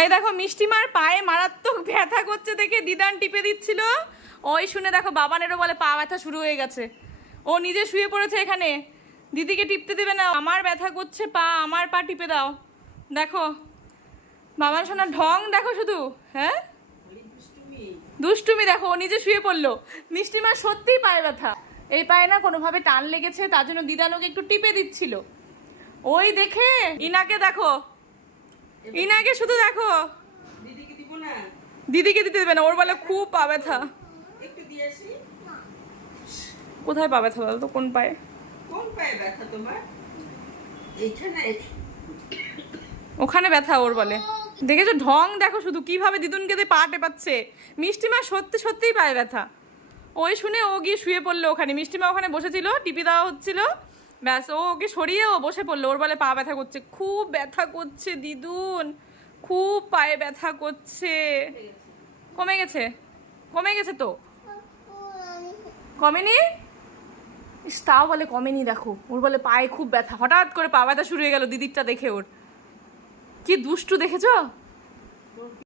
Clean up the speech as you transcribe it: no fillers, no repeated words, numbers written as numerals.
এই দেখো মিষ্টিমার পায়ে মারাত্মক ব্যথা করছে দেখে দিদান টিপে দিচ্ছিল। ওই শুনে দেখো বাবানেরও বলে পা ব্যথা শুরু হয়ে গেছে। ও নিজে শুয়ে পড়েছে এখানে, দিদিকে টিপতে দেবে না। আমার ব্যথা করছে পা, আমার পা টিপে দাও। দেখো বাবা শোনা ঢং দেখো শুধু। হ্যাঁ দুষ্টুমি দেখো, ও নিজে শুয়ে পড়লো। মিষ্টিমার সত্যিই পায়ে ব্যথা, এই পায়ে না কোনোভাবে টান লেগেছে, তার জন্য দিদান ওকে একটু টিপে দিচ্ছিল। ওই দেখে ইনাকে দেখো, ইনাকে শুধু দেখো। দিদিকে দিব না, দিদিকে দিতে দেবে না, ওর বলে খুব পা ব্যথা। একটু দিয়ে আসি। কোথায় পা ব্যথা বলো তো, কোন পায়ে? কোন পায়ে ব্যথা তোমার? এইখানে। ওখানে ব্যথা ওর বলে। দেখেছো ঢং দেখো শুধু, কিভাবে দিদুনকে দিয়ে পা টেপাচ্ছে। মিষ্টিমা সত্যি সত্যিই পায়ে ব্যথা। ওই শুনে ও গিয়ে শুয়ে পড়লো ওখানে। মিষ্টিমা ওখানে বসেছিল, টিপি দেওয়া হচ্ছিল, ব্যাস ও ওকে সরিয়ে ও বসে পড়লো। ওর বলে পা ব্যথা করছে, খুব ব্যথা করছে দিদুন, খুব পায়ে ব্যথা করছে। কমে গেছে? কমে গেছে তো? কমেনি? ইস, তাও বলে কমেনি। দেখো ওর বলে পায়ে খুব ব্যথা, হঠাৎ করে পা ব্যথা শুরু হয়ে গেল দিদিরটা দেখে। ওর কি দুষ্টু দেখেছো?